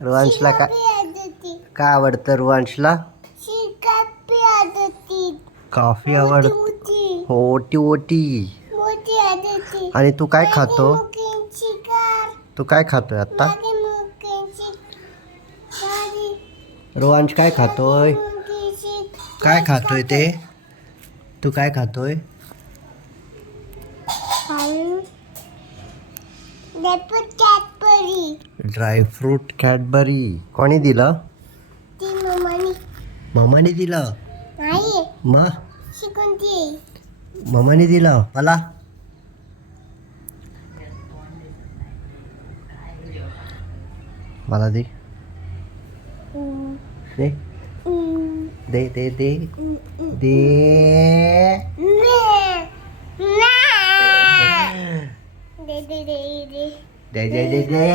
रुवांशला काय आवडतं रुवांशला? कॉफी आवडते. ओटी ओटी. आणि तू काय खातो? तू काय खातोय आता? रुवांश काय खातोय? काय खातोय ते? तू काय खातोय? Dry fruit Cadbury. कोणी दिलं? मम्माने दिलं. मग मम्माने दिलं मला. मला दे दे दे दे दे दे दे दे दे दे.